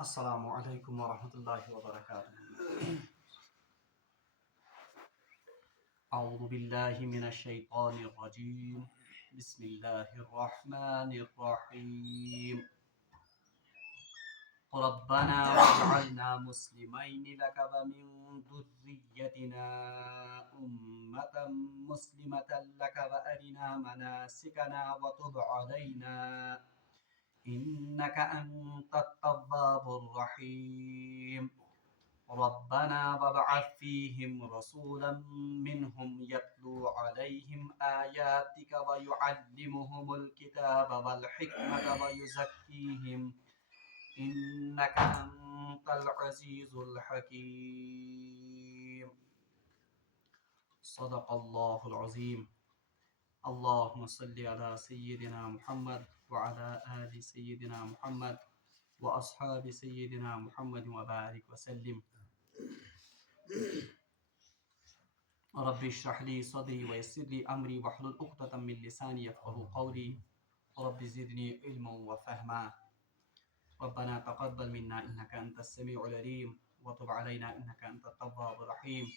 السلام علیکم ورحمۃ اللہ وبرکاتہ۔ اعوذ باللہ من الشیطان الرجیم، بسم اللہ الرحمن الرحیم۔ ربنا واجعلنا مسلمین لک ومن ذریتنا امة مسلمة لک وارنا مناسکنا وتب علینا إنك أنت التواب الرحيم۔ ربنا وابعث فيهم رسولا منهم يتلو عليهم آياتك ويعلمهم الكتاب والحكمة ويزكيهم إنك أنت العزيز الحكيم۔ صدق الله العظيم۔ اللهم صل على سيدنا محمد وعلى آل سيدنا محمد وأصحاب سيدنا محمد وبارك وسلم۔ رب اشرح لي صدري ويسر لي أمري واحلل عقدة من لساني يفقهوا قولي رب زدني علما وفهما۔ ربنا تقبل منا إنك أنت السميع العليم وتب علينا إنك أنت التواب الرحيم،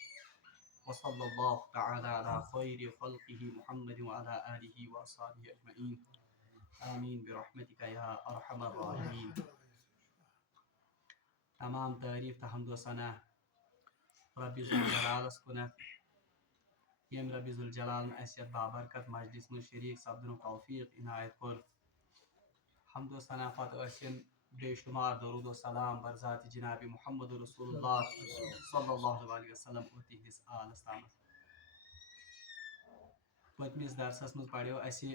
وصلى الله تعالى على خير خلقه محمد وعلى آله وأصحابه أجمعين، آمین برحمتک یا ارحم الراحمین۔ تمام تعریف تہ حمد و ثنا رب ذوالجلالس کنت، یم رب ذوالجلال اس یتھ بابرکت مجلس من شریک سپدنک توفیق عنایت کور۔ حمد و ثنا پتہ ٲسِن بے شمار درود و سلام بر ذات جناب محمد رسول اللہ صلی اللہ علیہ وسلم اور تہندس آلس تامت۔ پتمس درسس مز پڑھو اسہ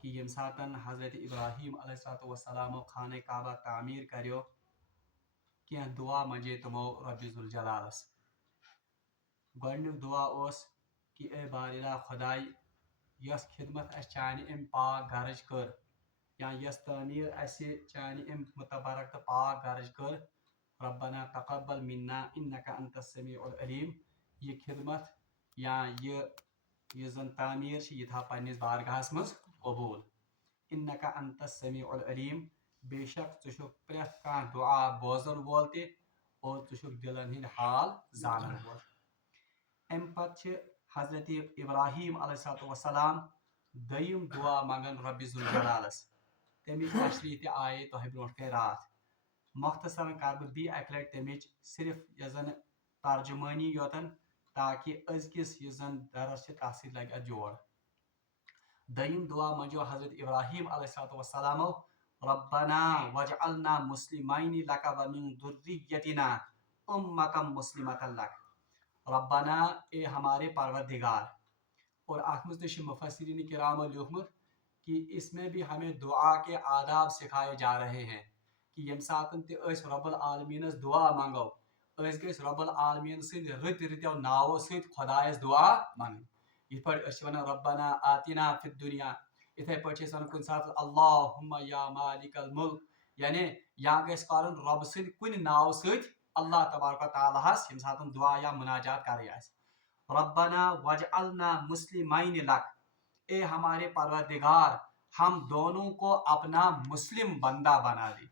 کہ یم ساتن حضرت ابراہیم علیہ السلام خانہ کعبہ تعمیر کریو کی دعا منجے تمو رب ذوالجلالس۔ گۄڈنیُک دعا اوس کہ اے بارِلا خداے یس خدمت اس چانہ ام پاک گرج کر، یا یس تعمیر اس چانہ ام متبرک تو پاک گرج کر، ربنا تقبل منا انک انت السمیع العلیم، یہ خدمت یا یہ زن تعمیر یہ تھا پنس بارگاہس مز قبول۔ انک انت السمیع العلیم، بے شک ژٕ چھُکھ پرٛٮ۪تھ کانٛہہ دعا بوزن وول تہِ اور ژٕ چھُکھ دلن ہٕنٛدۍ حال زانن وول۔ امہِ پتہٕ چھِ حضرت ابراہیم علیہ السلام دوٚیِم دعا منگان رب ذوالجلالس، تمِچ تشریح تہِ آیے تۄہہِ برونٛٹھ کَنہِ راتھ۔ مختصرن کر بہٕ بیٚیہِ اکہِ لٹہِ تمِچ صرف یۄس زن ترجمٲنی یوتن، تاکہ أزکِس یُس زن درس چھِ تتھ سۭتۍ لگہِ اتھ جوڑ۔ دوٚیِم دعا منجو حضرت ابراہیم علیہ السلامو، ربنا واجعلنا مسلمین لک ومن ذریتنا امة مسلمة لک۔ ربنا اے ہمارے پروردگار، اور اتھ مز تہ چھ مفسرین کرامو لیکھمت کہ اس میں بھی ہمیں دعا کے آداب سکھائے جا رہے ہیں کہ یم ساتن تہ أسۍ رب العالمینس دعا منگو أسۍ گژھِ رب العالمین سٕنٛدِ رٕتۍ رٕتیو ناوو سۭتۍ خدایس دعا منگٕنۍ۔ یتھ پٲٹھۍ أسۍ چھِ ونان ربنا آتنا فی الدنیا، یتھے پٲٹھۍ چھِ أسۍ ونان کُنہِ ساتہٕ اللہم یا مالک الملک، یعنی یا گژھِ کرُن رب سٕنٛدِ کُنہِ ناوٕ سۭتۍ اللہ تبارک و تعالیٰ ہس ییٚمہِ ساتہٕ دعا یا مناجات کرٕنۍ آسہِ۔ ربنا واجعلنا مسلمین لک، اے ہمارے پروردگار ہم دونوں کو اپنا مسلم بندہ بنا دے۔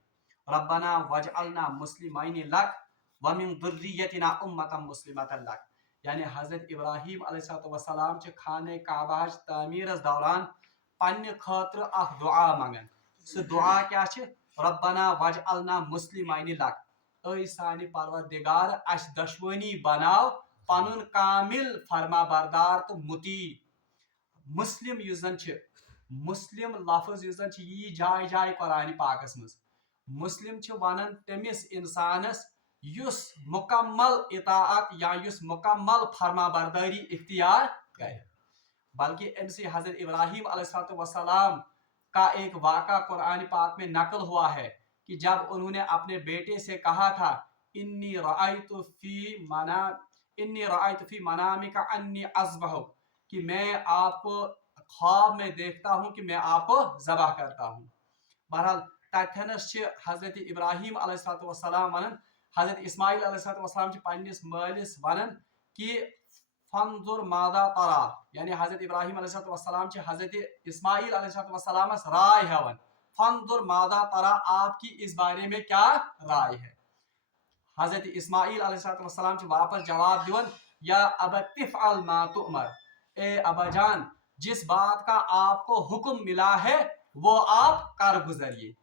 ربنا واجعلنا مسلمین لک ومن ذریتنا امة مسلمة لک، یعنی حضرت ابراہیم علیہ السلام چھ خانہ کعبہ تعمیرس دوران پنہ خاطر اخ دعا منگان۔ سہ دعا کیا چھ؟ ربنا واجعلنا مسلمین لک، اے سانہ پروردگار اس دشوانی بناو پنن کامل فرما بردار تو مطیع۔ مسلم یُس زن چھ، مسلم لفظ یُس زن چھ یہ جائے جائے قرآن پاکس مز۔ مسلم چھ ونان تمس انسانس یس مکمل اطاعت یا یس مکمل فرما برداری اختیار کرے۔ بلکہ ان سے حضرت ابراہیم علیہ السلام کا ایک واقعہ قرآن پاک میں نقل ہوا ہے کہ جب انہوں نے اپنے بیٹے سے کہا تھا انی رأیت فی منامک انی اذبحک، کہ میں آپ کو خواب میں دیکھتا ہوں کہ میں آپ کو ذبح کرتا ہوں۔ بہرحال تتھنس حضرت ابراہیم علیہ السلام ونان، حضرت اسماعیل علیہ السلام پننس مالس ونان کہ فانظر ماذا ترى، یعنی حضرت ابراہیم علیہ السلام حضرت اسماعیل علیہ السلامس رائے ہیوان फंदुर मादा तरा, आपकी इस बारे में क्या राय है। हजरत इस्माइल अलैहिस्सलाम वापस जवाब दिवन, या अबतिफ अल मा तुमर, ए अबाजान जिस बात का आपको हुक्म मिला है वो आप कर गुजरिए।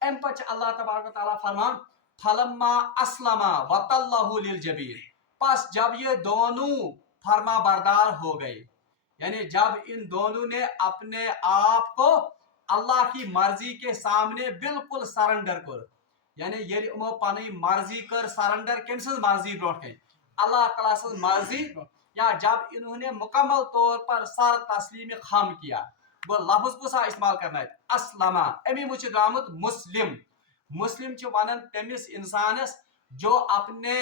अम पच अल्लाह तबारक व तआला फरमान, फलम्मा अस्लमा वतल्लहु लिल जबीन, बस जब ये दोनों फर्मा बरदार हो गए, यानी जब इन दोनों ने अपने आप को अल्लाह की मर्जी के सामने बिल्कुल सरेंडर कर, यानी ये पनी मर्जी कर सरेंडर कम सज मर्जी ब्रोट अल्लाह तआला सज मर्जी, या जब इन्होंने मुकम्मल तौर पर सर तस्लीम खम किया, वो लफ्ज कुसा इस्तेमाल करना है अस्लमा, अमी मुझ द्रामुत मुस्लिम, मुस्लिम वन तमिस इंसानस जो अपने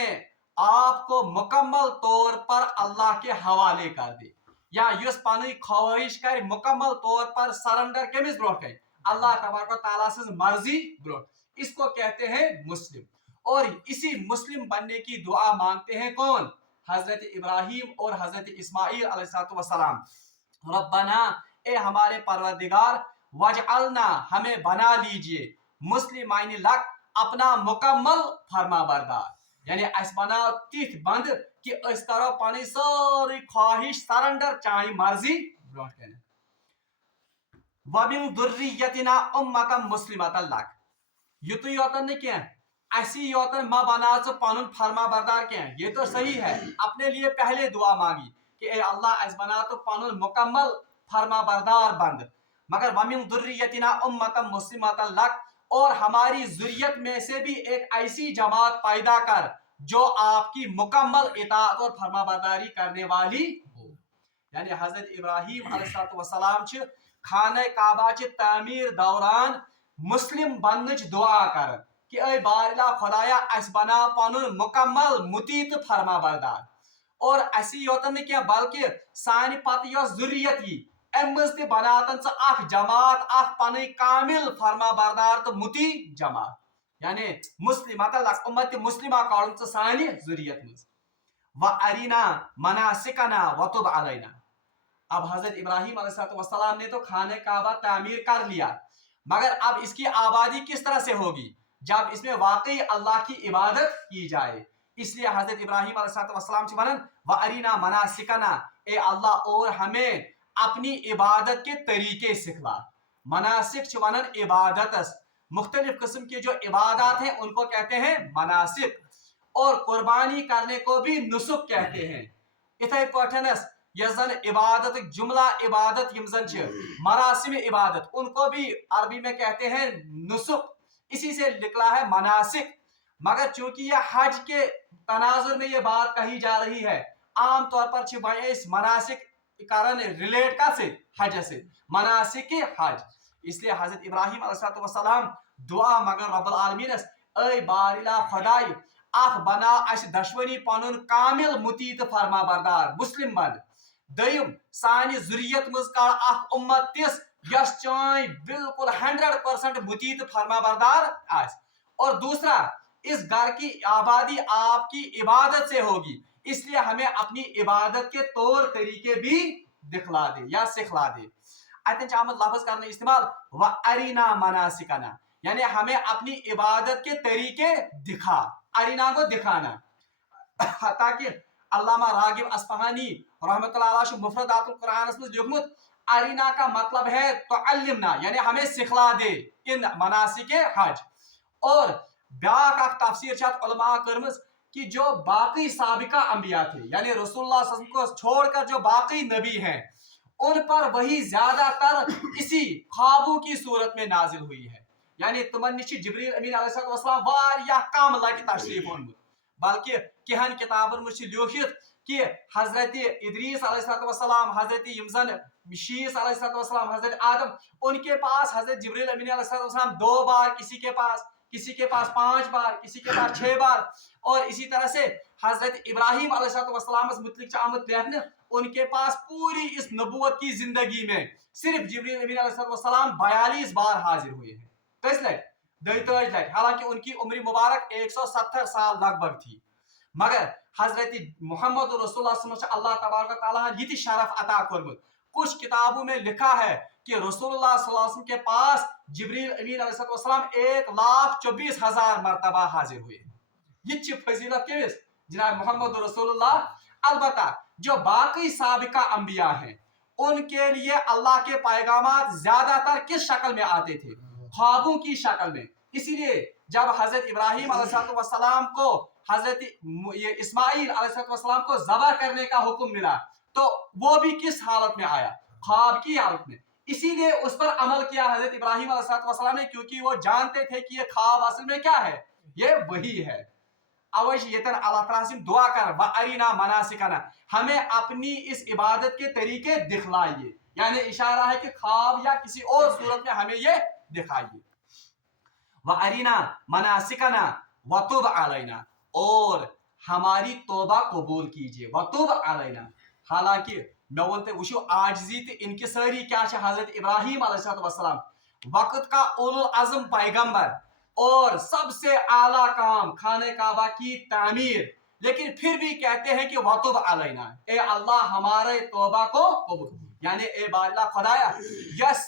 आप को मुकम्मल तौर पर अल्लाह के हवाले कर दे, या युस पनी ख्वाहिश कर मुकम्मल तौर पर सरेंडर कमिस ब्रोट अल्लाह तबारक व तआला सज मर्जी ब्रोट, इसको कहते हैं मुस्लिम। और इसी मुस्लिम बनने की दुआ मांगते हैं कौन, हजरत इब्राहिम और हजरत इस्माइल अलैहिस्सलाम। रब्बना, ए हमारे परवरदिगार, वजअलना, हमें बना लीजिए, मुस्लिमाइन लक, अपना मुकम्मल फर्मा बरदार, यानी अस बनाओ तिथ बंद कि अस करो पानी सारी ख्वाहिश सरेंडर चाहे मर्जी ब्रोट कने। वमिन दुर्रियतिना उम्मतन मुस्लिमतन लक, युतु योतन न क्या ऐसी योतन मा बना पनुन फर्मा बरदार क्या, ये तो सही है, अपने लिए पहले दुआ मांगी कि ए अल्लाह अस बना तो पनुन मुकम्मल फर्मा बरदार बंद, मगर वमिन दुर्रियतिना उम्मतन मुस्लिमतन लक, और हमारी जुर्रियत में से भी एक ऐसी जमात पैदा कर जो आपकी मुकम्मल इताअत और फर्मा बरदारी करने वाली हो। यानी हजरत इब्राहिम अलैहिस्सलाम खाना काबा तामीर दौरान मुस्लिम बनच दुआ कर कि ए बारिला खुदाया अस बना पनुन मुकम्मल मुतीत फर्मा बरदार, और असी योतन न क्या बल्कि सानि पत यस जुर्रियत यी अमज ते बनातन अख जमात, अख पन कामिल फर्मा बरदार तो मुती जमात, यानी मुस्लिमत उम्मत मुस्लिमा कौन सानि जुर्रियत मज। व अरीना मनासिकना वतुब अलैना, अब हजरत इब्राहिम अलैहिस्सलाम ने तो खाने काबा तामीर कर लिया, मगर अब इसकी आबादी किस तरह से होगी, जब इसमें वाकई अल्लाह की इबादत की जाए। इसलिए हजरत इब्राहिम अलैहिस्सलाम से वनन व अरीना मनासिकना, ए अल्लाह और हमें अपनी इबादत के तरीके सिखला। मनासिक वनन इबादत, मुख्तलिफ किस्म की जो इबादत हैं उनको कहते हैं मनासिक, और कुर्बानी करने को भी नुसुक कहते हैं। इथे पठनस यजन इबादत जुमला इबादत यमजन मरासिम इबादत, उनको भी अरबी में कहते हैं नुसुक, इसी से निकला है मनासिक। मगर चूंकि यह हज के तनाजुर में ये बात कही जा रही है, आम तौर पर इस मनासिक कारण रिलेट का से हज से मनासिक हज, इसलिए हजरत इब्राहिम अलैहिस्सलाम दुआ मगर रब्बुल आलमीन ऐ बारिला खुदाई अख बना अस दशवनी पनुन कामिल मुतीत फर्मा बरदार मुस्लिम बन। दयम सानि जुर्रियत मज कर अख उम्मत तिस यस चाय बिल्कुल 100% मुतीत फर्मा बरदार आस, और दूसरा इस घर की आबादी आपकी इबादत से होगी, इसलिए हमें अपनी इबादत के तौर तरीके भी दिखला दे या सिखला दे। अतन आमद लफ्ज करने इस्तेमाल व अरीना मनासिकना, यानी हमें अपनी इबादत के तरीके दिखा, अरीना को दिखाना। ताकि अल्लामा रागिब अस्फहानी रहमतुल्लाह अलैहि मुफरदातुल कुरान में लिखमुत अरीना का मतलब है तुअल्लिमना, यानी हमें सिखला दे इन मनासिक हज। और ब्याक तफसीर छत उलमा करमस कि जो बाकी साबिका अंबिया थे, यानी रसूलुल्लाह सल्लल्लाहु अलैहि वसल्लम को छोड़कर जो बाकी नबी हैं, उन पर वही ज्यादातर इसी ख्वाबों की सूरत में नाजिल हुई है। यानी तुमन निश जिब्रील अमीन अलैहिस्सलाम वारिया कम लगे तशरीफ ओनमुत, बल्कि कहन किताबन में लिखित कि हजरत इदरीस अलैहिस्सलाम, हजरत यमजन शीस अलैहिस्सलाम, हजरत आदम, उनके पास हजरत जिब्रील अमीन अलैहिस्सलाम 2 बार, किसी के पास 5 बार, किसी के पास 6 बार, और इसी तरह से हजरत इब्राहिम अलैहिस्सलाम मुतलिक आमद लेखन उनके पास पूरी इस नबूवत की जिंदगी में सिर्फ जिब्रील अमीन अलैहिस्सलाम 42 बार हाजिर हुए हैं। कस लट, हालांकि उनकी उम्र मुबारक 170 साल लगभग थी, मगर हजरत मोहम्मद रसूलुल्लाह अल्लाह तबारक व तआला ने ये शरफ अता करमुत। कुछ किताबों में लिखा है कि रसूलुल्लाह सल्लल्लाहु अलैहि वसल्लम के पास जिब्रील अमीन अलैहिस्सलाम 1,24,000 मरतबा हाजिर हुए। ये फजीलत किस जनाब मोहम्मद रसूलुल्लाह। अलबत्ता जो बाकी साबिका अंबिया हैं उनके लिए अल्लाह के पैगामात ज्यादातर किस शक्ल में आते थे? ख्वाबों की शक्ल में। इसीलिए जब हजरत इब्राहिम अलैहिस्सलाम को हजरत इस्माइल अलैहिस्सलाम को ज़बह करने का हुक्म मिला तो वो भी किस हालत में आया? ख्वाब की हालत में। इसीलिए उस पर अमल किया हजरत इब्राहिम अलैहिस्सलाम ने, क्योंकि वो जानते थे कि ये ख्वाब असल में क्या है? ये वही है। अवश्य यतन अल्लाह ताला से दुआ कर व अरीना मनासिकना, हमें अपनी इस इबादत के तरीके दिखलाइए। यानी इशारा है कि ख्वाब या किसी और सूरत में हमें ये दिखाइए। व अरीना मनासिकना वतुब अलैना, और हमारी तौबा कबूल कीजिए। वतुब अलैना, हालांकि मैं बोलते वुशो आजिजी ते इनकी सारी क्या है? हजरत इब्राहिम अलैहिस्सलाम वक्त का उलुल अज़म पैगंबर और सबसे आला काम खाने काबा की तामीर, लेकिन फिर भी कहते हैं कि वतुब अलैना, ए अल्लाह हमारे तौबा को कबूल, यानी ए बाला खुदाया यस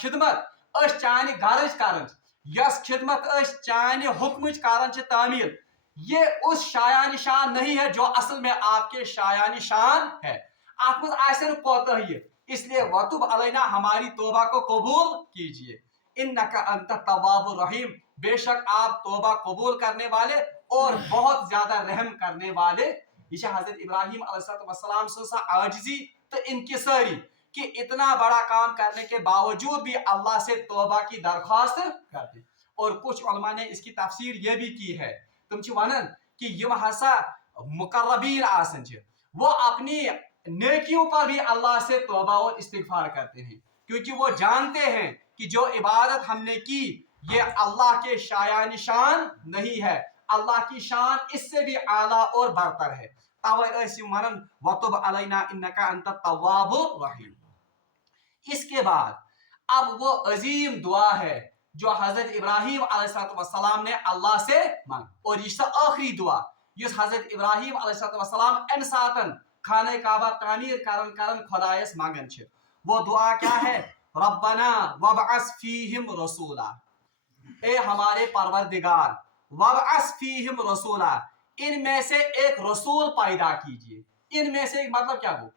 खिदमत अस चाने गारज करन, यस खिदमत अस चाने हुक्मच करन तामीर, ये उस शायान शान नहीं है जो असल में आपके शायान शान है। आप कोताही, इसलिए वतुब अलैना, हमारी तौबा को कबूल कीजिए। इन्नका अंत तव्वाबुर रहीम, बेशक आप तौबा कबूल करने वाले और बहुत ज्यादा रहम करने वाले। ये हजरत इब्राहिम अलैहिस्सलाम से आजिजी तो इनकिसारी कि इतना बड़ा काम करने के बावजूद भी अल्लाह से तौबा की दरख्वास्त करते। और कुछ उलमा ने इसकी तफसीर ये भी की है, तुम वनन कि यम हसा मुकर्रबीन आसन, वो अपनी नेकियों पर भी अल्लाह से तौबा और इस्तिगफार करते हैं, क्योंकि वो जानते हैं कि जो इबादत हमने की ये अल्लाह के शायान शान नहीं है, अल्लाह की शान इससे भी आला और बरतर है। वतुब अलैना इन्नका अंतत तव्वाबुर रहीम। इसके बाद अब वो अजीम दुआ है जो हजरत इब्राहिम अलैहिस्सलाम ने अल्लाह से मांगी, और ये आखिरी दुआ युस हजरत इब्राहिम अलैहिस्सलाम अन सातन खाने काबा तामीर करन करन खुदायस मांगन छ। वो दुआ क्या है? रब्बना वबअस फीहिम रसूला, ए हमारे परवरदिगार, वबअस फीहिम रसूला, इनमें से एक रसूल पैदा कीजिए। इनमें से एक मतलब क्या हो?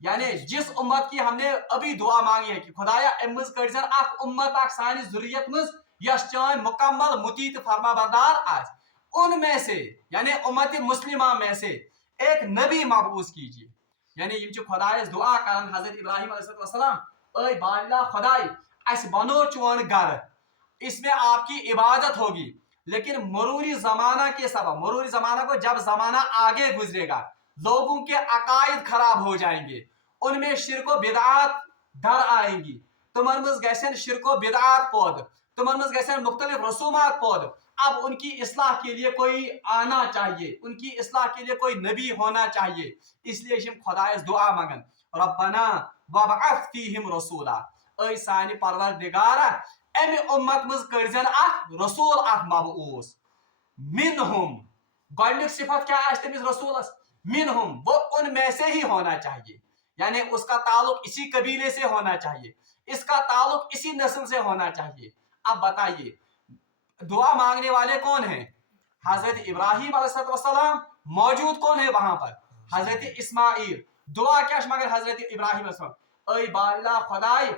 यानी जिस उम्मत की हमने अभी दुआ मांगी है कि खुदाया अमज कर अख उम्मत अख सानी जुर्रियत मज यस चान मुकम्मल मुतीत फरमाबरदार आज, उनमें से यानी उम्मत मुस्लिमा में से एक नबी मबूस कीजिए। यानी यम खुदायस दुआ कर हजरत इब्राहिम अलैहिस्सलाम, ऐ बाला खुदाई अस बनो चोन घर, इसमें आपकी इबादत होगी, लेकिन मरूरी जमाना के सबब, मरूरी जमाना को जब जमाना आगे गुजरेगा लोगों के अकायद खराब हो जाएंगे, उनमें शिर्को बिदआत डर आएंगी, तुमन मज गसन शिर्को बिदआत पौध, तुमन मज गसन मुख्तलिफ रसूमात पौध। अब उनकी इस्लाह के लिए कोई आना चाहिए, उनकी इस्लाह के लिए कोई नबी होना चाहिए। इसलिए हम खुदायस दुआ मंगन, रब्बना वबअस फीहिम रसूला, ऐ सानी परवरदिगारा एम उम्मत मज करजन अख रसूल अख मबऊस, मिनहुम, गोडनिक सिफत क्या है तमिस रसूलस? मिनहुम, वो उनमें से ही होना चाहिए, यानी उसका ताल्लुक इसी कबीले से होना चाहिए, इसका ताल्लुक इसी नस्ल से होना चाहिए। अब बताइए दुआ मांगने वाले कौन हैं? हजरत इब्राहिम अलैहिस्सलाम, मौजूद कौन है वहां पर? हजरत इस्माइल। दुआ क्या मगर हजरत इब्राहिम अलैहिस्सलाम, ऐ बाला खुदाई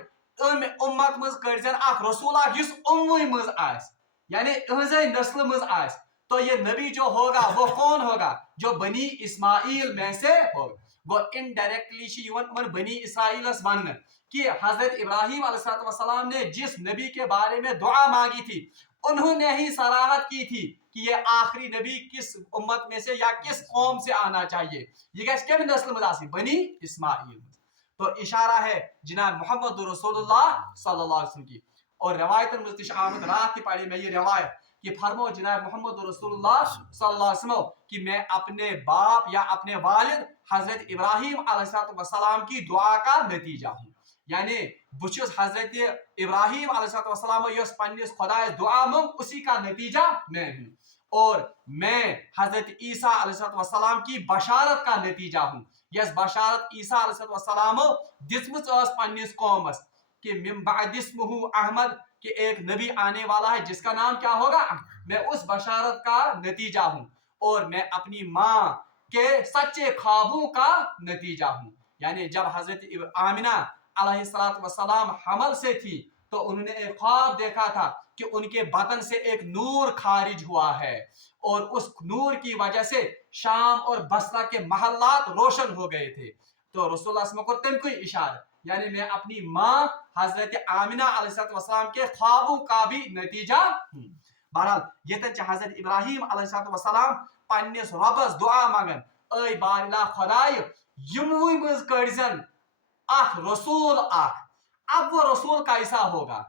उम्मत मज करजन अख रसूला युस उम्मई मज आस, यानी इहजे नस्ल मज आस, तो ये नबी जो होगा वो कौन होगा? जो बनी इस्माइल में से होगा। वो इनडायरेक्टली बनी इस्राइल वन कि हजरत इब्राहिम अलैहिस्सलाम ने जिस नबी के बारे में दुआ मांगी थी उन्होंने ही सराहत की थी कि ये आखिरी नबी किस उम्मत में से या किस कौम से आना चाहिए, ये क्या नस्ल मदासी बनी इस्माइल। तो इशारा है जनाब मोहम्मद रसूलुल्लाह सल्लल्लाहु अलैहि वसल्लम की। और रवायत मुस्तिश आमद रात की पढ़ी में ये रवायत कि फरमो जनाब मोहम्मद रसूलुल्लाह सल्लल्लाहु अलैहि वसल्लम कि मैं अपने बाप या अपने वालिद हजरत इब्राहिम अलैहिस्सलाम की दुआ का नतीजा हूँ, यानी बुछुस हजरत इब्राहिम अलैहिस्सलाम यस पन्निस खुदा दुआ मंग उसी का नतीजा मैं हूँ। اور میں حضرت عیسیٰ علیہ السلام کی بشارت کا نتیجہ ہوں. یس بشارت عیسیٰ علیہ السلام دسمت پنس قومس کہ من بعد اسمہ احمد کہ ایک نبی آنے والا ہے جس کا نام کیا ہوگا. میں اس بشارت کا نتیجہ ہوں اور میں اپنی ماں کے سچے خوابوں کا نتیجہ ہوں. یعنی جب حضرت آمنہ علیہ السلام حمل سے تھی تو انہوں نے ایک خواب دیکھا تھا کہ ان کے بطن سے ایک نور خارج ہوا ہے اور اس نور کی وجہ سے شام اور بصرہ کے محلات روشن ہو گئے تھے. تو رسول اللہ صلی اللہ علیہ وسلم کو تم کوئی اشارہ یعنی میں اپنی ماں حضرت آمنہ علیہ السلام کے خوابوں کا بھی نتیجہ ہوں. بہرحال یہ حضرت ابراہیم علیہ السلام پنس ربس دعا مگن اے بارلا خدائے یموی مز کڑزن اخ رسول اخ. اب وہ رسول کیسا ہوگا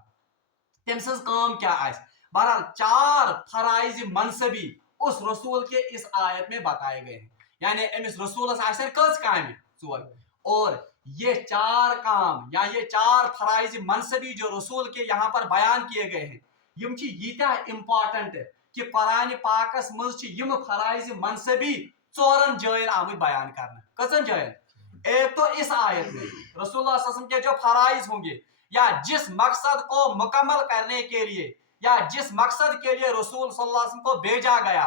تم سز کام کیا آئے. بہرحال 4 فرائض منصبی اس رسول کے اس آیت میں بتائے گئے ہیں. یعنی امس رسولس آسن کس کامہ 4 اور یہ 4 کام یا یہ 4 فرائض منصبی جو رسول کے یہاں پر بیان کیے گئے ہیں یم چھ ییتیا امپارٹنٹ کہ قرآن پاکس مز یم فرائض منصبی 4 جائن آمت بیان کرنا. کتن جائن؟ ایک تو اس آیت میں رسول اللہ صلی اللہ علیہ وسلم کے جو فرائض ہوں گے یا جس مقصد کو مکمل کرنے کے لیے یا جس مقصد کے لیے رسول صلی اللہ علیہ وسلم کو بھیجا گیا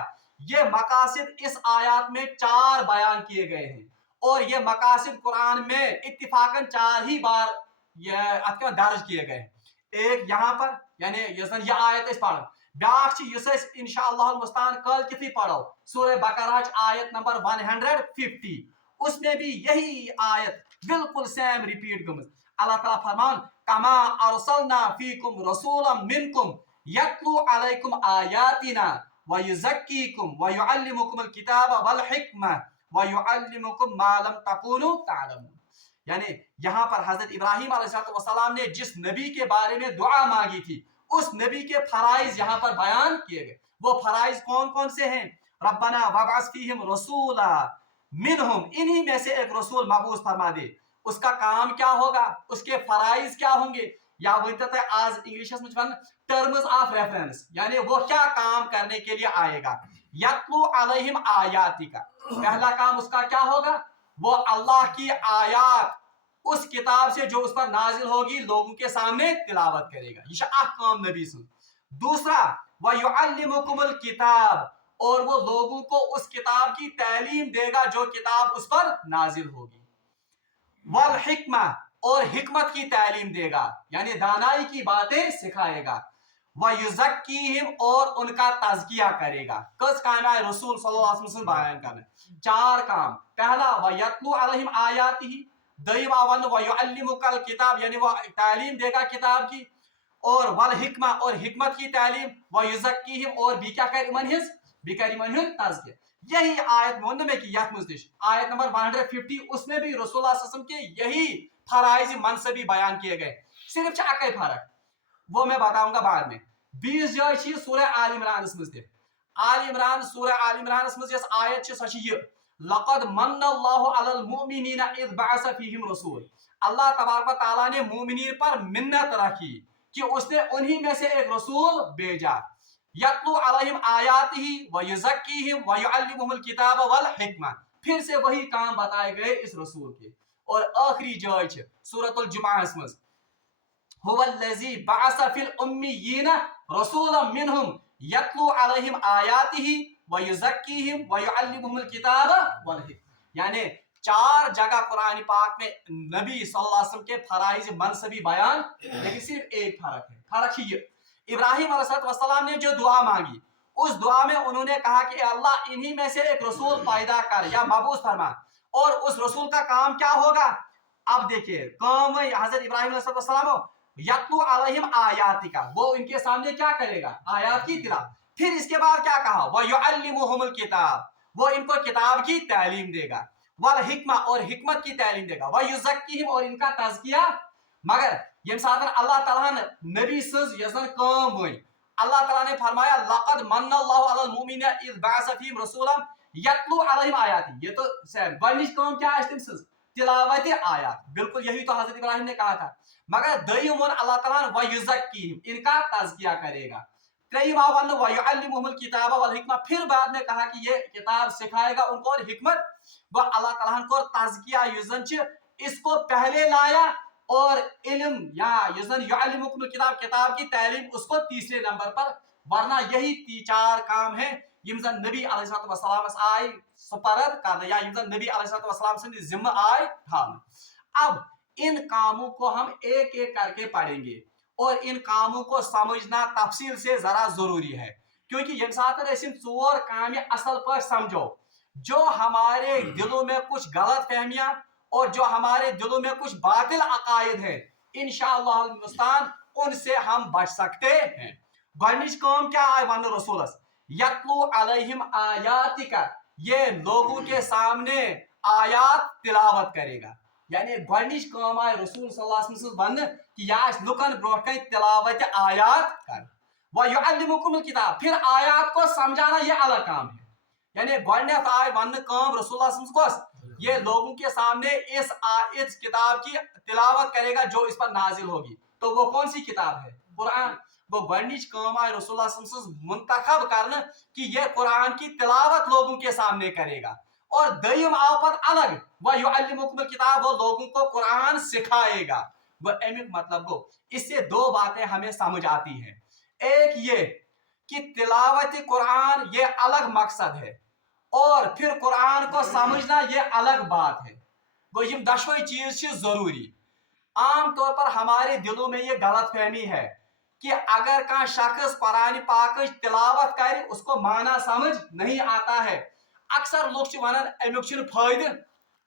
یہ مقاصد اس آیات میں 4 بیان کیے گئے ہیں اور یہ مقاصد قرآن میں اتفاقاً 4 ہی بار یہ درج کیے گئے ہیں. ایک یہاں پر یعنی یہ آیت اس پڑھ بیاکھ اس انشاءاللہ المستعان کل کتنی پڑھو سورہ بقرہ آیت نمبر 150 اس میں بھی یہی آیت بالکل سیم ریپیٹ گمز. اللہ تعالیٰ فرمان کما ارسلنا فیکم رسولا منکم یتلو علیکم آیاتنا ویزکیکم ویعلمکم الکتاب والحکمہ ویعلمکم ما لم تکونوا تعلمون. یعنی یہاں پر حضرت ابراہیم علیہ السلام نے جس نبی کے بارے میں دعا مانگی تھی اس نبی کے فرائض یہاں پر بیان کیے گئے. وہ فرائض کون کون سے ہیں؟ ربنا وابعث فیہم رسولا منہم انہی میں سے ایک رسول مبعوث فرما دے. اس کا کام کیا ہوگا اس کے فرائض کیا ہوں گے یا ونتے آج انگلش میں ٹرمز آف ریفرنس یعنی وہ کیا کام کرنے کے لیے آئے گا. یتلو علیہم آیاتی کا پہلا کام اس کا کیا ہوگا وہ اللہ کی آیات اس کتاب سے جو اس پر نازل ہوگی لوگوں کے سامنے تلاوت کرے گا. یہ احکام نبی سن. دوسرا وَيُعَلِّمُكُمُ الْكِتَابَ اور وہ لوگوں کو اس کتاب کی تعلیم دے گا جو کتاب اس پر نازل ہوگی. والحکمہ اور حکمت کی تعلیم دے گا یعنی دانائی کی باتیں سکھائے گا. وَيُزَكِّيهِمْ اور ان کا تزکیہ کرے گا. کس کام ہے رسول صلی اللہ علیہ وسلم بیان کرنا 4 کام. پہلا وَيَتْلُو عَلَيْهِمْ آیَاتِهِ دویم وَيُعَلِّمُكَ الْكِتَاب یعنی وہ تعلیم دے گا کتاب کی اور والحکمہ اور حکمت کی تعلیم وَيُزَكِّيهِمْ اور بھی کیا کر ایمان ہن تزکیہ. یہی آیت مونم ہے کہ یت مزدش آیت نمبر 150 اس میں بھی رسول اللہ صلی اللہ علیہ وسلم کے یہی فرائض منصبی بیان کیے گئے. صرف اکے فرق وہ میں بتاؤں گا بعد میں. 20 جائے چھ سورہ آل عمران اس مزد آل عمران سورہ آل عمران اس مزد آیت چھ سچ یہ لقد من اللہ علی المؤمنین اذ بعث فیہم رسول. اللہ تبارک و تعالیٰ نے مومنین پر منت رکھی کہ اس نے انہی میں سے ایک رسول بھیجا. یتلو علیہم آیاتہ ویزکیہم ویعلمہم الکتاب والحکمہ پھر سے وہی کام بتائے گئے اس رسول کے. اور آخری جائے چھ سورۃ الجمعہ اس مز هو الذی بعث فی الامیین رسولا منہم یتلو علیہم آیاتہ ویزکیہم ویعلمہم الکتاب والحکمہ. یعنی 4 جگہ قرآن پاک میں نبی صلی اللہ علیہ وسلم کے فرائض منصبی بیان لیکن صرف ایک فرق ہے. فرق یہ ابراہیم علیہ السلام نے جو دعا مانگی اس دعا میں انہوں نے کہا کہ اے اللہ انہی میں سے ایک رسول پیدا کر یا مبعوث فرما اور اس رسول کا کام کیا ہوگا. اب دیکھیے کام حضرت ابراہیم علیہ السلام یتلو علیہم آیاتی کا وہ ان کے سامنے کیا کرے گا آیات کی تلاوت. پھر اس کے بعد کیا کہا وَيُعَلِّمُهُمُ الْكِتَابَ وہ ان کو کتاب کی تعلیم دے گا. والحکمہ اور حکمت کی تعلیم دے گا. وَيُزَكِّيهِمْ اور ان کا تزکیہ. مگر یم ساتھ اللہ تعالیٰ نے نبی سز یزن کام ہوئی اللہ تعالیٰ نے فرمایا لقد من اللہ علی المؤمنین اذ بعث فیہم رسولا یتلو علیہم آیاتی. یہ تو گۄڈنِچ کام کیا ہے تم سز تلاوت آیات بالکل یہی تو حضرت ابراہیم نے کہا تھا. مگر دویم ون اللہ تعالیٰ وَيُزَكِّيهِمْ ان کا تزکیہ کرے گا. त्रेयिम आव वन वयुअल्लिमुहुल किताब वल हिकमा, फिर बाद में कहा कि ये किताब सिखाएगा उनको और हिकमत। वो अल्लाह ताला को तज़किया युजन छ इसको पहले लाया और इल्म या युजन युअल्लिमुकुल किताब, किताब की तालीम उसको तीसरे नंबर पर। वरना यही चार काम है यम जन नबी अलैहिस्सलातु वस्सलाम आय सुपरद करने या यम जन नबी अलैहिस्सलातु वस्सलाम से जिम्मा आय थाना। अब इन कामों को हम एक एक करके पढ़ेंगे और इन कामों को समझना तफसील से जरा जरूरी है, क्योंकि यम साथ चोर काम असल पर समझो, जो हमारे दिलों में कुछ गलत फहमियां और जो हमारे दिलों में कुछ बातिल अकायद है, इंशाअल्लाह मुस्तान उनसे हम बच सकते हैं। गॉडनिश काम क्या आए वन रसूलस यतलू अलैहिम आयातिका, ये लोगों के सामने आयात तिलावत करेगा। यानी गॉडनिश काम आए रसूल सल्लल्लाहु अलैहि वसल्लम वन कि या लुकन ब्रोट कन तिलावत आयात कर। व युअल्लिमुकुमुल किताब, फिर आयात को समझाना ये अलग काम है। यानी गॉडनेथ आए वन काम रसूल सल्लल्लाहु ये लोगों के सामने इस किताब की तिलावत करेगा जो इस पर नाजिल होगी। तो वो कौन सी किताब है? कुरान। वो गॉडनिश काम आए रसूल मुंतखब करना कि ये कुरान की तिलावत लोगों के सामने करेगा। और दयम आपत अलग वह युअल्लिमुकुमुल किताब, वो लोगों को कुरान सिखाएगा। वो एमिक मतलब को इससे दो बातें हमें समझ आती हैं। एक ये कि तिलावत कुरान ये अलग मकसद है और फिर कुरान को समझना ये अलग बात है। गो यम दशवई चीज जरूरी। आम तौर पर हमारे दिलों में ये गलत फहमी है कि अगर का शख्स कुरान पाक तिलावत करे उसको माना समझ नहीं आता है। अक्सर लोग वनान अमुक फायदे,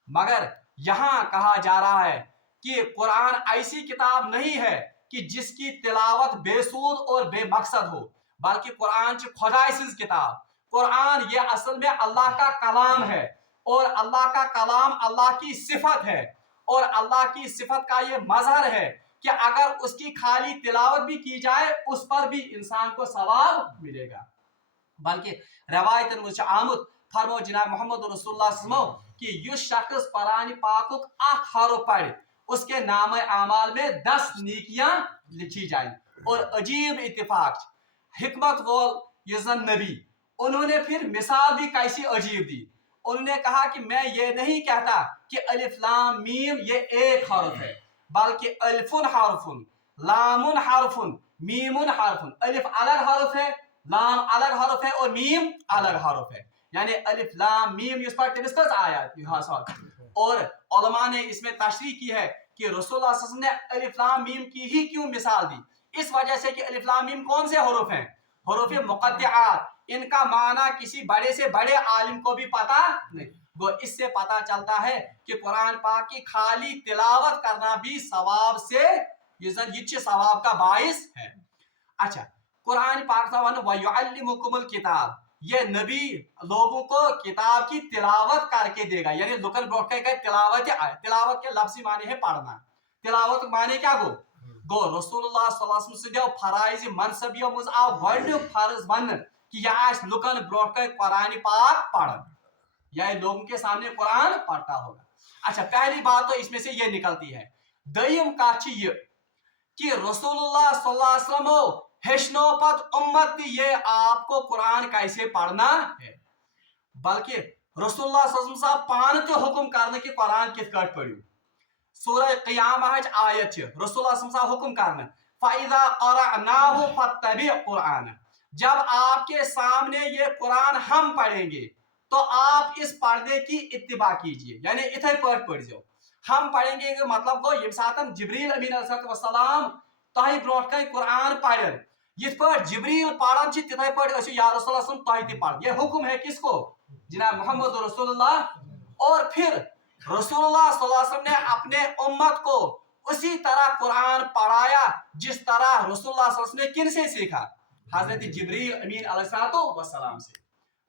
मगर यहाँ कहा जा रहा है कि कुरान ऐसी किताब नहीं है कि जिसकी तिलावत बेसूद और बेमकसद हो, बल्कि कुरान खुदा सिंज किताब। कुरान ये असल में अल्लाह का कलाम है और अल्लाह का कलाम अल्लाह की सिफत है और अल्लाह की सिफत का ये मजहर है कि अगर उसकी खाली तिलावत भी की जाए उस पर भी इंसान को सवाब मिलेगा। बल्कि रवायतन मुझ आमुद फरमो जनाब मोहम्मद रसूलुल्लाह कि युस शख्स कुरान पाकुक आख हरफ पढ़े उसके नाम आमाल में 10 नेकियां लिखी जाए। और अजीब इत्तेफाक हिकमत वोल युजन नबी, उन्होंने फिर मिसाल भी कैसी अजीब दी। उन्होंने कहा कि मैं ये नहीं कहता कि अलिफ लाम मीम ये एक हरफ है, बल्कि अलिफुन हरफुन, लामुन हरफुन, मीमुन हरफुन। अलिफ अलग हरफ है, लाम अलग हरफ है और मीम अलग हरफ है। यानी अलिफ लाम मीम इस पर तिरस्कत आया। और उलमा ने इसमें तशरीह की है कि रसूलुल्लाह सल्लल्लाहु अलैहि वसल्लम ने अलिफ लाम मीम की ही क्यों मिसाल दी? इस वजह से कि अलिफ लाम मीम कौन से हरूफ हैं? हरूफ मुक़त्तिआत। इनका माना किसी बड़े से बड़े आलिम को भी पता नहीं। वो इससे पता चलता है कि कुरान पाक की खाली तिलावत करना भी सवाब से ये सवाब का बाइस है। अच्छा, कुरान पाक व युअल्लिमुकुमुल किताब, ये नबी लोगों को किताब की तिलावत करके देगा। यानी लुकन ब्रोट का तिलावत है। तिलावत के लफ्ज़ी माने है पढ़ना। तिलावत माने क्या गो रसूलुल्लाह सल्लल्लाहु अलैहि वसल्लम फराइज मनसबियों मुझ आव गड फर्ज वन कि यह लुकन ब्रोट का कुरान पाक पढ़, या लोगों के सामने कुरान पढ़ता होगा। अच्छा, पहली बात तो इसमें से ये निकलती है। दयम का ये कि रसूलुल्लाह सल्लल्लाहु अलैहि वसल्लम हेशनो पत उम्मत ये आपको कुरान कैसे पढ़ना है, बल्कि रसूलुल्लाह सल्लल्लाहु अलैहि वसल्लम पान ते हुक्म करने कि कुरान किस कट पढ़ियो। सूरह क़ियामह आयत है रसूलुल्लाह सल्लल्लाहु अलैहि वसल्लम हुक्म करना फ़इज़ा क़रअनाहु फत्तबि कुरान, जब आपके सामने ये कुरान हम पढ़ेंगे तो आप इस पढ़ने की इत्तिबा कीजिए। यानी इथे पढ़ जाओ। हम पढ़ेंगे कि मतलब को ये सातम जिब्रील अमीन अलैहिस्सलाम तही ब्रोट का कुरान पढ़न इस पर जिब्रील पढ़न छ तिथे पढ़ असु या रसूलुल्लाह सल्लल्लाहु अलैहि वसल्लम तही पढ़। ये हुक्म है किसको? जनाब मोहम्मद रसूलुल्लाह। और फिर रसूलुल्लाह सल्लल्लाहु अलैहि वसल्लम ने अपने उम्मत को उसी तरह कुरान पढ़ाया जिस तरह रसूलुल्लाह सल्लल्लाहु अलैहि वसल्लम ने किन से सीखा? हजरत जिब्रील अमीन अलैहिस्सलाम से।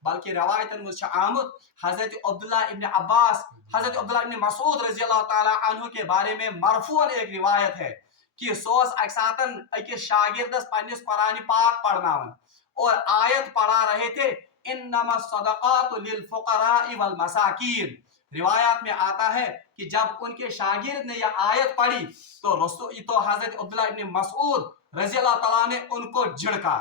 बल्कि रवायतन मुझ आमद हजरत अब्दुल्ला इब्न अब्बास, हजरत अब्दुल्ला इब्न मसूद रज़ी अल्लाह ताला अन्हु के बारे में मरफूअन एक रिवायत है कि सोस अक्सातन अकिस शागिर्दस पन्निस कुरान पाक पढ़नावन और आयत पढ़ा रहे थे इन्नमा सदक़ातु लिल फुक़राइ वल मसाकीन। रिवायत में आता है कि जब उनके शागिर्द ने यह आयत पढ़ी तो हजरत अब्दुल्ला इब्न मसूद रज़ी अल्लाह ताला ने उनको झिड़का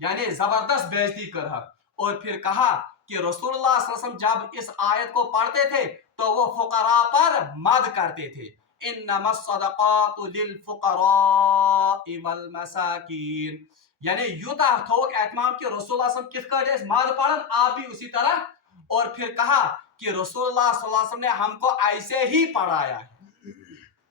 यानी जबरदस्त बेइज्जती करा। और फिर कहा कि रसूलुल्लाह सल्लल्लाहु अलैहि वसल्लम जब इस आयत को पढ़ते थे तो वो फुकरा पर मद करते थे, इन्नमस सदकातु लिल फुकराइ वल मसाकीन, यानी यूता थोक एहतमाम कि रसूलुल्लाह सल्लल्लाहु अलैहि वसल्लम किस कड़े मद पढ़न, आप भी उसी तरह। और फिर कहा कि रसूलुल्लाह सल्लल्लाहु अलैहि वसल्लम ने हमको ऐसे ही पढ़ाया है।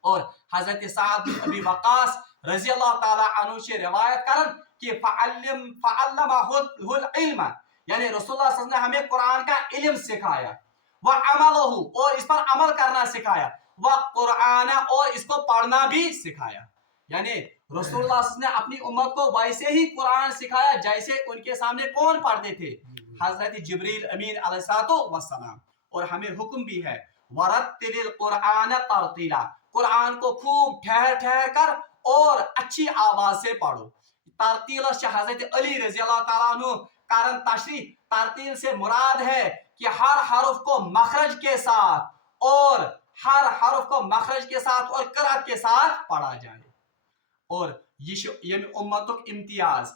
और हजरत साद बिन अबी वक्कास रजी अल्लाह ताला अन्हु से रिवायत करन कि फअल्लमहुल इल्म, यानी रसूलुल्लाह सल्लल्लाहु अलैहि वसल्लम ने हमें कुरान का इल्म सिखाया, व अमलहु, और इस पर अमल करना सिखाया, व कुरान, और इसको पढ़ना भी सिखाया। यानी रसूलुल्लाह सल्लल्लाहु अलैहि वसल्लम ने अपनी उम्मत को वैसे ही कुरान सिखाया जैसे उनके सामने कौन पढ़ते थे, हजरत जिब्रील अमीन अलैहिस्सलातु वस्सलाम। और हमें हुक्म भी है वरत्तिलिल कुरान तरतीला, कुरान को खूब ठहर ठहर कर और अच्छी आवाज से पढ़ो। तरतील से हजरत अली रजी अल्लाह ताला अन्हु कारण तशरीह, तरतील से मुराद है कि हर हर्फ को मखरज के साथ और हर हर्फ को मखरज के साथ और क़िराअत के साथ पढ़ा जाए। और ये उम्मतुक इम्तियाज,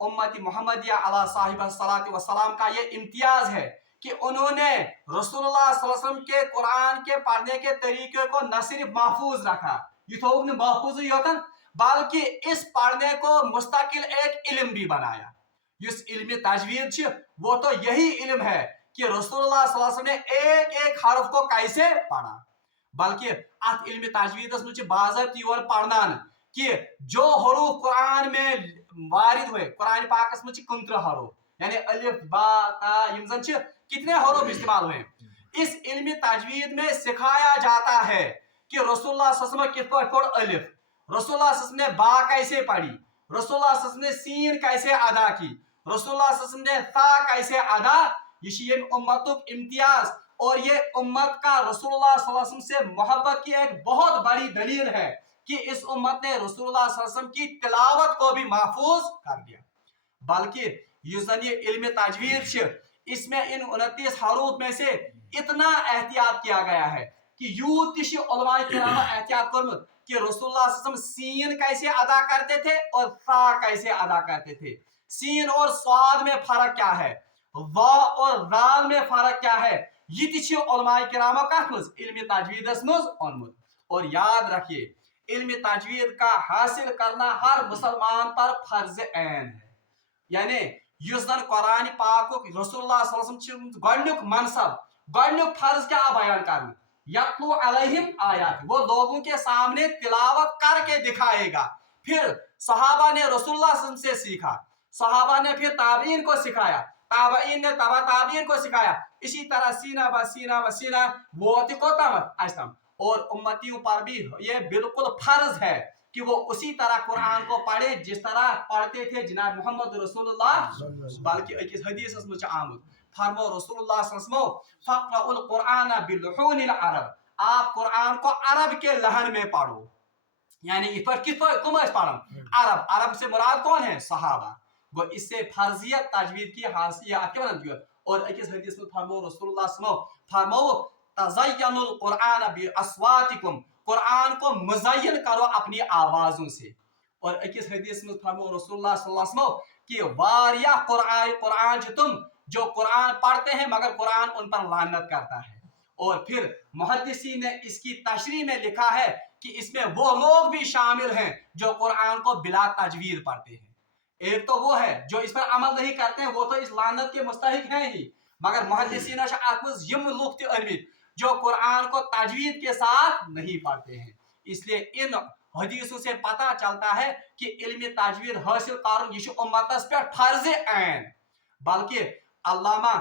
उम्मती मोहम्मदिया अला साहिब सलात व सलाम का ये इम्तियाज है कि उन्होंने रसूलुल्लाह सल्लल्लाहु अलैहि वसल्लम के कुरान के पढ़ने के तरीके को न सिर्फ महफूज रखा, ये तो महफूज ही होता, बल्कि इस पढ़ने को मुस्तकिल एक इल्म भी बनाया। इस इल्म तजवीद छ, वो तो यही इल्म है कि रसूलुल्लाह सल्लल्लाहु अलैहि वसल्लम ने एक एक हर्फ को कैसे पढ़ा, बल्कि अत इल्म तजवीदस में बाज़ाब्ती और पढ़ना कि जो हरूफ कुरान में वारिद हुए, कुरान पाकस में 15 हरूफ, यानी अलिफ बा ता यम कितने हरूफ इस्तेमाल हुए, इस इल्म तजवीद में सिखाया जाता है कि रसूलुल्लाह सल्लल्लाहु अलैहि वसल्लम किस पर पढ़ अलिफ, रसूलुल्लाह सल्लल्लाहु अलैहि वसल्लम ने बा कैसे पढ़ी, रसूलुल्लाह सल्लल्लाहु अलैहि वसल्लम ने सीन कैसे अदा की, रसूलुल्लाह सल्लल्लाहु अलैहि वसल्लम ने ता कैसे अदा। ये उम्मतुक इम्तियाज और ये उम्मत का रसूलुल्लाह सल्लल्लाहु अलैहि वसल्लम से मोहब्बत की एक बहुत बड़ी दलील है कि इस उम्मत ने रसूलुल्लाह सल्लल्लाहु अलैहि वसल्लम की तिलावत को भी महफूज कर दिया। बल्कि ये इल्म तजवीद, इसमें इन 29 हरूफ में से इतना एहतियात किया गया है कि यूत उलमाए किराम एहतियात करमुत कि रसूलुल्लाह सल्लल्लाहु अलैहि वसल्लम सीन कैसे अदा करते थे और सा कैसे अदा करते थे, सीन और स्वाद में फर्क क्या है, वा और दाल में फर्क क्या है, ये उलमाए किराम का इल्म तजवीदस मज ओनमुत। और याद रखिए इल्म तजवीद का हासिल करना हर मुसलमान पर फर्ज ऐन है। यानी युस जन कुरान पाक रसूलुल्लाह सल्लल्लाहु अलैहि वसल्लम गोडनुक मनसब, गोडनुक फर्ज क्या बयान करना, यत्लू अलैहिम आयात, वो लोगों के सामने तिलावत करके दिखाएगा। फिर सहाबा ने रसूलुल्लाह सल्लल्लाहु अलैहि वसल्लम से सीखा, सहाबा ने फिर ताबईन को सिखाया, ताबईन ने तबा ताबईन को सिखाया, इसी तरह सीना ब सीना व सीना वो को और उम्मतियों पर भी ये बिल्कुल फर्ज है कि वो उसी तरह कुरान को पढ़े जिस तरह पढ़ते थे जनाब मोहम्मद रसूलुल्लाह। बल्कि एक हदीस में आमद फरमो रसूलुल्लाह सल्लल्लाहु अलैहि वसल्लम फक़राउल कुरान बिलुहूनिल अरब, आप कुरान को अरब के लहन में पढ़ो। यानी इस पर किस पर तुम पढ़ो, अरब, अरब से मुराद कौन है, सहाबा। वो इससे फर्जियत तजवीद की हासियत के बनती है। और एक हदीस में फरमो रसूलुल्लाह सल्लल्लाहु अलैहि वसल्लम फरमो तज़य्यनुल कुरान बिअस्वातिकुम, कुरान को मुज़य्यन करो अपनी आवाजों से। और एक हदीस में फरमो रसूलुल्लाह सल्लल्लाहु अलैहि वसल्लम कि वारिया कुरान जो कुरान पढ़ते हैं मगर कुरान उन पर लानत करता है। और फिर मुहद्दिसीन ने इसकी तशरीह में लिखा है कि इसमें वो लोग भी शामिल हैं जो कुरान को बिला तजवीद पढ़ते हैं। एक तो वो है जो इस पर अमल नहीं करते हैं, वो तो इस लानत के मुस्तहिक हैं ही, मगर मुहद्दिसीन यम लोग जो कुरान को तजवीद के साथ नहीं पढ़ते हैं। इसलिए इन हदीसों से पता चलता है कि इल्म तजवीद हासिल करना ये उम्मतस पे फर्ज ऐन। बल्कि अल्लामा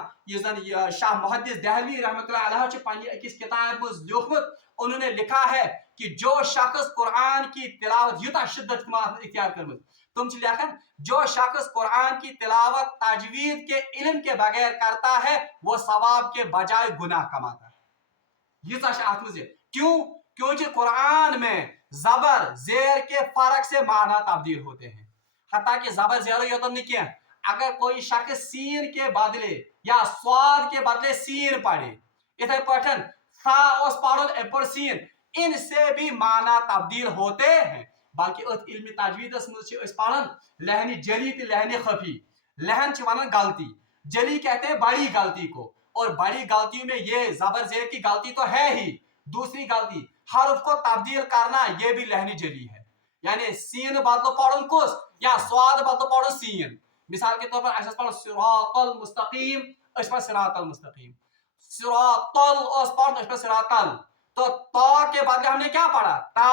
शाह मुहद्दिस दहलवी रहमतुल्लाह अलैह पानी अकिस किताब में लिखमत, उन्होंने लिखा है कि जो शख्स कुरान की तिलावत युता शिद्दत इख्तियार करमत, तुम लेखन जो शख्स कुरान की तिलावत तजवीद के इल्म के बगैर करता है वो सवाब के बजाय गुनाह कमाता है। ये क्यों? क्योंकि कुरान में जबर जेर के फर्क से माना तब्दील होते हैं। हत्ता कि जबर जेर योतन नहीं किया, अगर कोई शख्स सीन के बदले या स्वाद के बदले सीन पढ़े, इथे पठन सा और पढ़ो सीन, इनसे भी माना तब्दील होते हैं। बल्कि इल्म तजवीदस में पढ़न लहनी जली तो लहनी खफी, लहन वनान गलती, जली कहते हैं बड़ी गलती को, और बड़ी गलतियों में ये जबर जेर की गलती तो है ही, दूसरी गलती हर्फ को तब्दील करना, ये भी लहनी जली है। यानी सीन बदलो पढ़न कुस या स्वाद बदलो पढ़न सीन। मिसाल के तौर पर अस पढ़ सिरातल मुस्तकीम, अस पढ़ सिरातल मुस्तकीम, सिरातल अस पढ़ सिरातल, तो ता के बदले हमने क्या पढ़ा ता,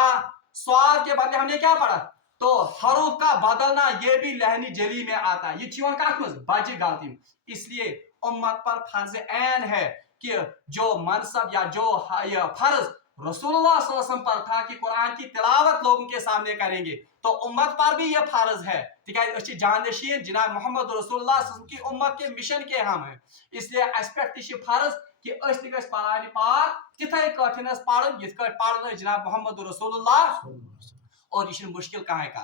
स्वाद के बदले हमने क्या पढ़ा, तो हरूफ का बदलना ये भी लहनी जली में आता है। ये चीवन का बजी गलती, इसलिए उम्मत पर फर्ज ऐन है कि जो मनसब या जो फर्ज रसूलुल्लाह सल्लल्लाहु अलैहि वसल्लम पर था कि कुरान की तिलावत लोगों के सामने करेंगे, तो उम्मत पर भी यह फर्ज है, तिकाज जानशीन जनाब मोहम्मद रसूलुल्लाह सल्लल्लाहु अलैहि वसल्लम की उम्मत के मिशन के हम हैं, इसलिए अस पे फर्ज कि कुरान पाक तिथे कठिन पढ़न यिथ पढ़न जनाब मोहम्मद रसूलुल्लाह, और यह मुश्किल कहें का।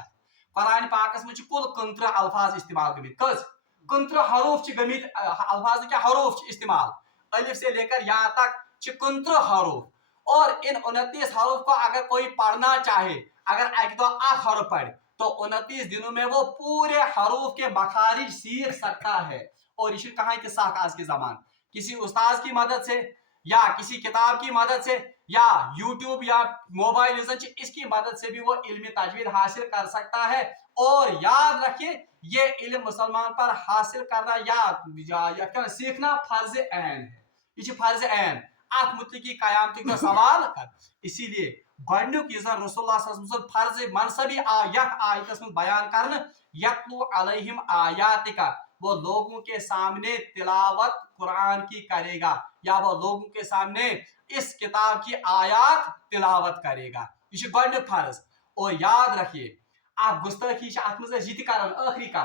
कुरान पाकस में कुल 15 अल्फाज इस्तेमाल गमित, कस 15 हरूफ गमित, अल्फाज क्या हरूफ इस्तेमाल, अलिफ से लेकर यहाँ तक 15 हरूफ, और इन 29 हरूफ को अगर कोई पढ़ना चाहे, अगर एक दो हर्फ पढ़े तो 29 दिनों में वो पूरे हरूफ के मखारिज सीख सकता है। और ये कहाँ कि साख आज के जमान किसी उस्ताद की मदद से या किसी किताब की मदद से या यूट्यूब या मोबाइल इसकी मदद से भी वो इल्मी तजवीद हासिल कर सकता है। और याद रखिए ये इल्म मुसलमान पर हासिल करना या सीखना फर्ज ऐन है, ये फर्ज ऐन अत मुतलिकी कयामत का सवाल कर। इसीलिए गडनुक रसूलुल्लाह सल्लल्लाहु अलैहि वसल्लम फर्ज मनसबी आयत में बयान करन यतलू अलैहिम आयातिका, वो लोगों के सामने तिलावत कुरान की करेगा या वो लोगों के सामने इस किताब की आयात तिलावत करेगा, ये गडनुक फर्ज। और याद रखिए आप गुस्ताखी आखिरी का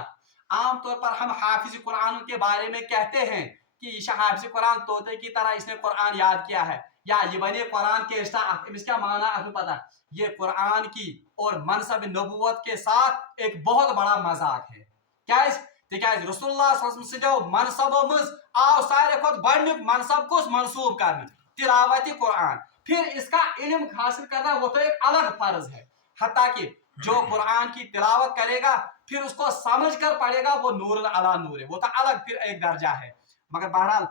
आमतौर पर हम हाफिज कुरान के बारे में कहते हैं कि ये हाफिज कुरान तोते की तरह इसने कुरान याद किया है, या ये बने कुरान के क्या माना आपको पता, ये कुरान की और मनसब नबूवत के साथ एक बहुत बड़ा मजाक है। क्या रसूलुल्लाह सल्लल्लाहु अलैहि वसल्लम मनसबों मज आव सारे खुद गडनुक मनसब कुछ मंसूब करना तिलावती कुरान, फिर इसका इल्म हासिल करना वो तो एक अलग फर्ज है। हत्ता कि जो कुरान की तिलावत करेगा फिर उसको समझ कर पढ़ेगा वो नूर अला नूर है, वो तो अलग फिर एक दर्जा है। मगर बहरहाल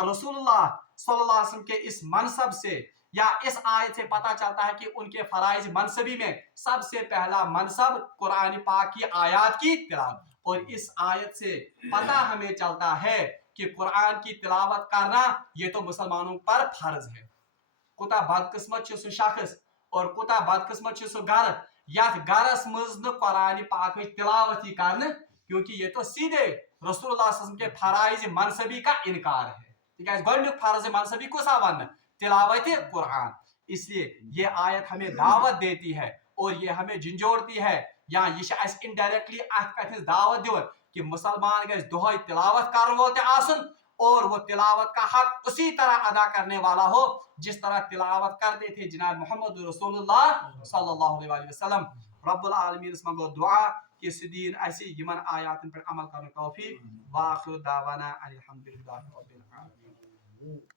रसूलुल्लाह सल्लल्लाहु अलैहि वसल्लम के इस मनसब से या इस आयत से पता चलता है कि उनके फराइज मनसबी में सबसे पहला मनसब कुरान पाक की आयत की तिलावत, और इस आयत से पता हमें चलता है कि कुरान की तिलावत करना ये तो मुसलमानों पर फर्ज है। कुता बदकिस्मत सु शख्स और कुता बदकिस्मत सु घर यथ गरस मज कुरान पाक तिलावत ही कर, क्योंकि ये तो सीधे रसूलुल्लाह सल्लल्लाहु अलैहि वसल्लम के फराइज मनसबी का इनकार है। गडनुक फर्ज मनसबी को वन तिलावत कुरान, इसलिए ये आयत हमें दावत देती है और ये हमें झंझोड़ती है या ये इनडायरेक्टली अथ दावत दिवन कि मुसलमान गज दुहै तिलावत कर वो आसन, और वो तिलावत का हक उसी तरह अदा करने वाला हो जिस तरह तिलावत करते थे जनाब मोहम्मद रसूलुल्लाह सल्लल्लाहु अलैहि वसल्लम। रब्बुल आलमीन मंगो दुआ कि इस दिन ऐसी यमन आयातन पर अमल करने तौफीक। व आखिर दावाना अनिल हम्दुलिल्लाहि रब्बिल आलमीन।